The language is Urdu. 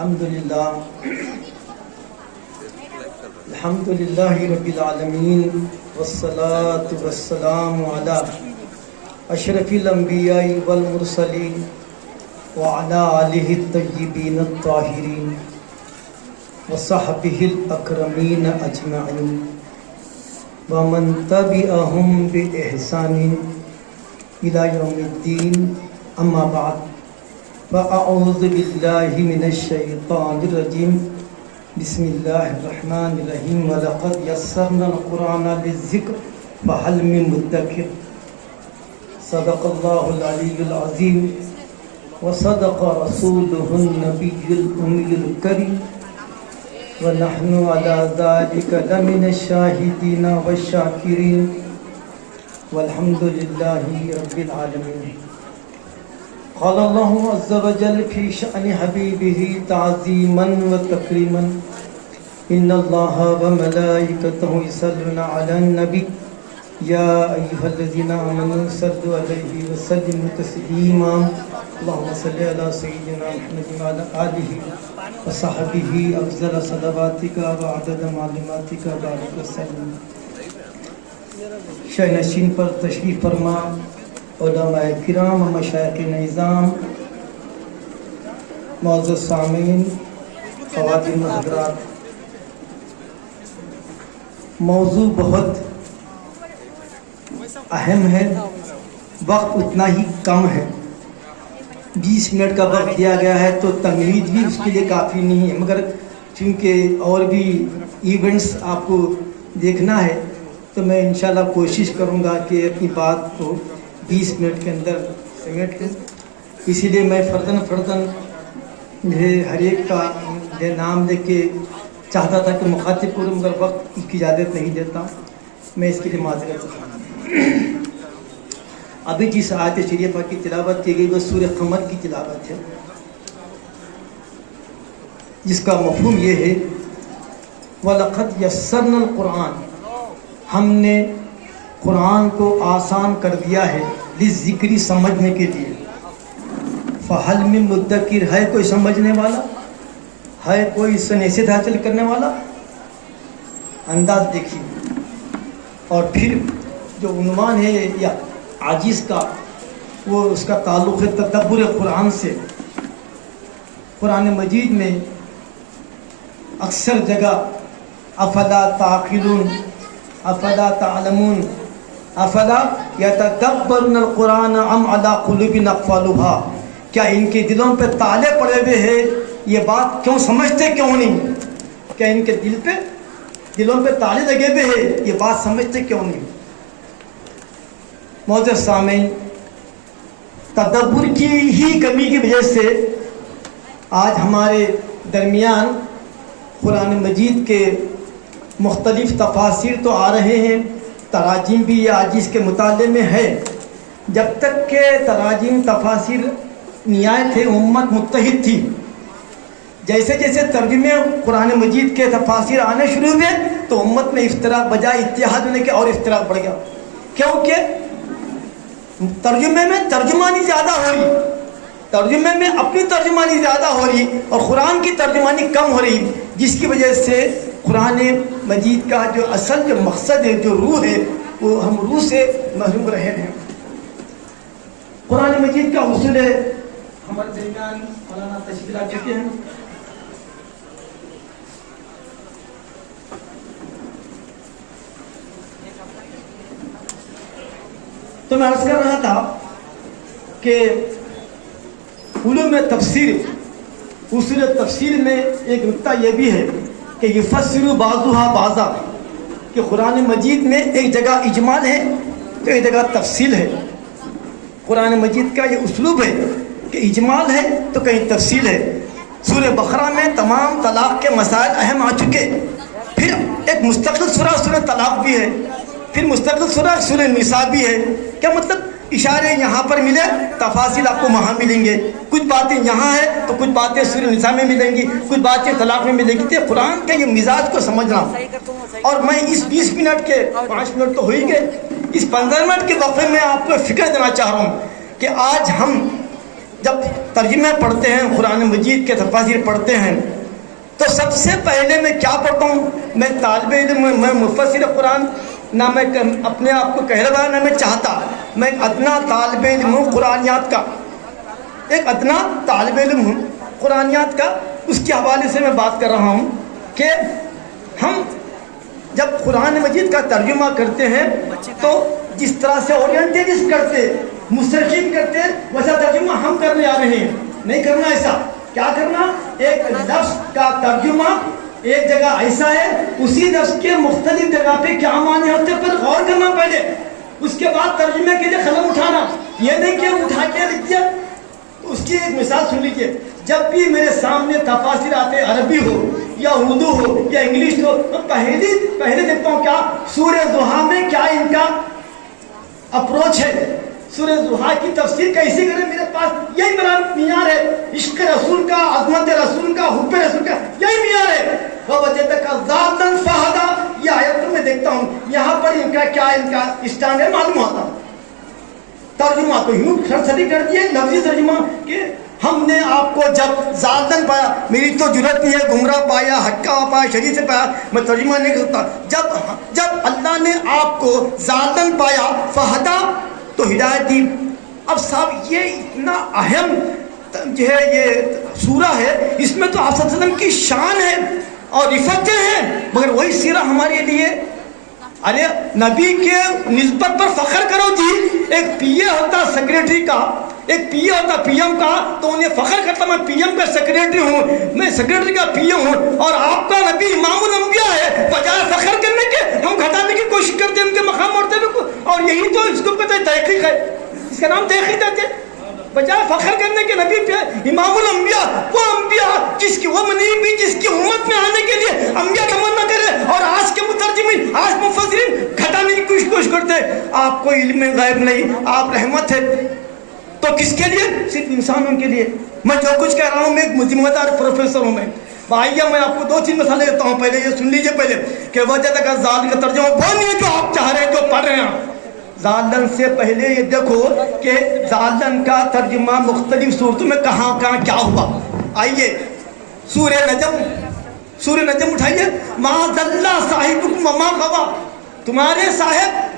الحمدللہ رب العالمین والصلاة والسلام علی اشرف الانبیاء والمرسلین وعلی آلہ الطیبین الطاہرین وصحبہ الاکرمین اجمعین ومن تبعہم بإحسان الی یوم الدین اما بعد فأعوذ باللہ من الشیطان الرجیم بسم اللہ الرحمن الرحیم وَلَقَدْ يَسَّرْنَا الْقُرْآنَ لِلذِّكْرِ فَهَلْ مِن مُدَّكِرٍ صدق اللہ العلی العظیم وصدق رسولہ النبی الأمی الکریم وَنَحْنُ عَلَى ذَلِكَ لَمِنَ الشَّاهِدِينَ وَالشَّاكِرِينَ وَالْحَمْدُ لِلَّهِ رَبِّ الْعَالَمِينَ قال اللہ عز وجل فی شأن حبیبہ تعظیما وتکریما ان اللہ وملائکتہ یصلون علی النبی یا ایہا الذین آمنوا صلوا علیہ وسلموا تسلیما اللہم صلی علی سیدنا محمد وعلی آلہ وصحبہ افضل صلواتک وعدد معلوماتک بارک وسلم۔ شاہ نشین پر تشریف فرما علماء کرام و مشائخ نظام، معزز سامعین، خواتین و حضرات، موضوع بہت اہم ہے، وقت اتنا ہی کم ہے، 20 منٹ کا وقت دیا گیا ہے تو تمہید بھی اس کے لیے کافی نہیں ہے، مگر چونکہ اور بھی ایونٹس آپ کو دیکھنا ہے تو میں انشاءاللہ کوشش کروں گا کہ اپنی بات کو 20 منٹ کے اندر سمیٹ لوں، اسی لیے میں فرداً ہر ایک کا نام لے کے چاہتا تھا کہ مخاطب کروں مگر وقت کی اجازت نہیں دیتا، میں اس کے لیے معذرت چاہتا ہوں۔ ابھی جس آیت شریفہ کی تلاوت کی گئی وہ سورہ قمر کی تلاوت ہے، جس کا مفہوم یہ ہے وَلَقَدْ يَسَّرْنَا الْقُرْآنَ، ہم نے قرآن کو آسان کر دیا ہے للذکری سمجھنے کے لیے، فَهَلْ مِن مُدَّكِرٍ، ہے کوئی سمجھنے والا، ہے کوئی اس سے نصیحت حاصل کرنے والا؟ انداز دیکھیے۔ اور پھر جو عنوان ہے یا عاجز کا، وہ اس کا تعلق ہے تدبر قرآن سے۔ قرآن مجید میں اکثر جگہ افلا تعقلون، افلا تعلمون، افلا یتدبرون القرآن ام علی قلوب اقفالها، کیا ان کے دلوں پہ تالے پڑے ہوئے ہیں، یہ بات کیوں سمجھتے کیوں نہیں؟ کیا ان کے دلوں پہ تالے لگے ہوئے ہیں، یہ بات سمجھتے کیوں نہیں؟ معزز سامعین، تدبر کی ہی کمی کی وجہ سے آج ہمارے درمیان قرآن مجید کے مختلف تفاسیر تو آ رہے ہیں، تراجیم بھی یہ عاجز کے مطالعے میں ہے۔ جب تک کہ تراجیم تفاسیر نہیں آئے تھے امت متحد تھی، جیسے جیسے ترجمے قرآن مجید کے تفاسیر آنے شروع ہوئے تو امت میں افتراق بجائے اتحاد ہونے کے اور افتراق بڑھ گیا، کیونکہ ترجمے میں ترجمانی زیادہ ہو رہی، ترجمے میں اپنی ترجمانی زیادہ ہو رہی اور قرآن کی ترجمانی کم ہو رہی، جس کی وجہ سے قرآن مجید کا جو اصل جو مقصد ہے، جو روح ہے، وہ ہم روح سے محروم رہے ہیں۔ قرآن مجید کا حصول ہے، ہمارے درمیان مولانا تشریف لا چکے ہیں۔ تو میں عرض کر رہا تھا کہ علوم تفسیر، اصول تفسیر میں ایک نکتہ یہ بھی ہے کہ یفسر بعضها بعضا، کہ قرآن مجید میں ایک جگہ اجمال ہے تو ایک جگہ تفصیل ہے۔ قرآن مجید کا یہ اسلوب ہے کہ اجمال ہے تو کہیں تفصیل ہے۔ سورہ بقرہ میں تمام طلاق کے مسائل اہم آ چکے، پھر ایک مستقل سورہ طلاق بھی ہے، پھر مستقل سورہ نساء بھی ہے۔ کیا مطلب؟ اشارے یہاں پر ملے، تفاصیل آپ کو وہاں ملیں گے، کچھ باتیں یہاں ہیں تو کچھ باتیں سورہ نساء میں ملیں گی، کچھ باتیں طلاق میں ملیں گی۔ تو قرآن کے یہ مزاج کو سمجھنا، اور میں اس 20 منٹ کے 5 منٹ تو ہو ہی گئے، اس 15 منٹ کے وقفے میں آپ کو فکر دینا چاہ رہا ہوں کہ آج ہم جب ترجمے پڑھتے ہیں قرآن مجید کے تفاسیر پڑھتے ہیں تو سب سے پہلے میں کیا پڑھتا ہوں؟ میں طالب علم، میں مفسر قرآن نہ میں اپنے آپ کو کہہ رہا نہ میں چاہتا، میں ایک ادنا طالب علم ہوں قرآنیات کا، ایک ادنا طالب علم ہوں قرآنیات کا۔ اس کے حوالے سے میں بات کر رہا ہوں کہ ہم جب قرآن مجید کا ترجمہ کرتے ہیں تو جس طرح سے اورینٹلسٹ کرتے، مستشرقین کرتے، ویسا ترجمہ ہم کرنے آ رہے ہیں۔ نہیں کرنا ایسا، کیا کرنا؟ ایک لفظ کا ترجمہ ایک جگہ ایسا ہے، اسی لفظ کے مختلف جگہ پہ کیا معنی ہوتے پر غور کرنا پہلے، اس کے بعد ترجمے کے لیے قلم اٹھانا۔ یہ نہیں کہ اٹھا کے لکھ دیا۔ اس کی ایک مثال سن لیجیے، جب بھی میرے سامنے تفاسیر آتے، عربی ہو یا اردو ہو یا انگلش ہو، تو پہلے دیکھتا ہوں کیا سورہ ضحیٰ میں کیا ان کا اپروچ ہے، سورہ ضحیٰ کی تفسیر کیسی کریں۔ میرے پاس یہی میرا معیار ہے، عشق رسول کا، عظمت رسول کا، حب رسول کا، یہی معیار ہے۔ وَوَجَدَكَ ضَالًّا فَهَدَىٰ، یہ آیت میں دیکھتا ہوں یہاں پر ان کا کیا ان کا اسٹینڈ ہے معلوم ہوتا۔ ترجمہ تو یوں سرسری کر دیے لفظی ترجمہ کہ ہم نے آپ کو جب ضالن پایا، میری تو جرت نہیں ہے گمراہ پایا، ہٹکا پایا، شریعت سے پایا، میں ترجمہ نہیں کرتا۔ جب اللہ نے آپ کو ضالن پایا فہدا تو ہدایت دی۔ اب صاحب یہ اتنا اہم جو ہے یہ سورہ ہے، اس میں تو آپ صلی اللہ علیہ وسلم کی شان ہے اور رفتیں ہیں، مگر وہی سیرہ ہمارے لیے۔ ارے نبی کے نسبت پر فخر کرو جی، ایک پی اے ہوتا سیکریٹری کا، ایک پی اے ہوتا پی ایم کا، تو انہیں فخر کرتا میں پی ایم کا سیکریٹری ہوں، میں سیکریٹری کا پی اے ہوں، اور آپ کا نبی امام الانبیاء ہے، بجائے فخر کرنے کے ہم گھٹانے کی کوشش کرتے ہیں ان کے مقام اور یہی تو اس کو کہتے ہیں تحقیق ہے، اس کا نام تحقیق دیتے ہیں۔ بجائے فخر کرنے کے نبی پہ امام الانبیاء، وہ انبیاء جس کی وہ منیب بھی جس کی امت میں آنے کے لیے انبیاء تمنا کرے، اور آج کے مترجمین، آج مفسرین گھٹانے کی کوشش کرتے ہیں۔ آپ کو علم غیب نہیں، آپ رحمت ہے، تو کس کے لیے؟ صرف انسانوں کے لیے۔ میں جو کچھ کہہ رہا ہوں میں ایک ذمہ دار پروفیسر ہوں۔ آئیے میں آپ کو دو چیز مثالیں دیتا ہوں، پہلے یہ سن لیجئے پہلے کہ وجدک ضالن کا ترجمہ وہ نہیں ہے جو آپ چاہ رہے ہیں، جو پڑھ رہے ہیں۔ ضالن سے پہلے یہ دیکھو کہ ضالن کا ترجمہ مختلف صورتوں میں کہاں کہاں کیا ہوا۔ آئیے سورہ نجم اٹھائیے، ما ضل صاحبکم وما غویٰ، تمہارے صاحب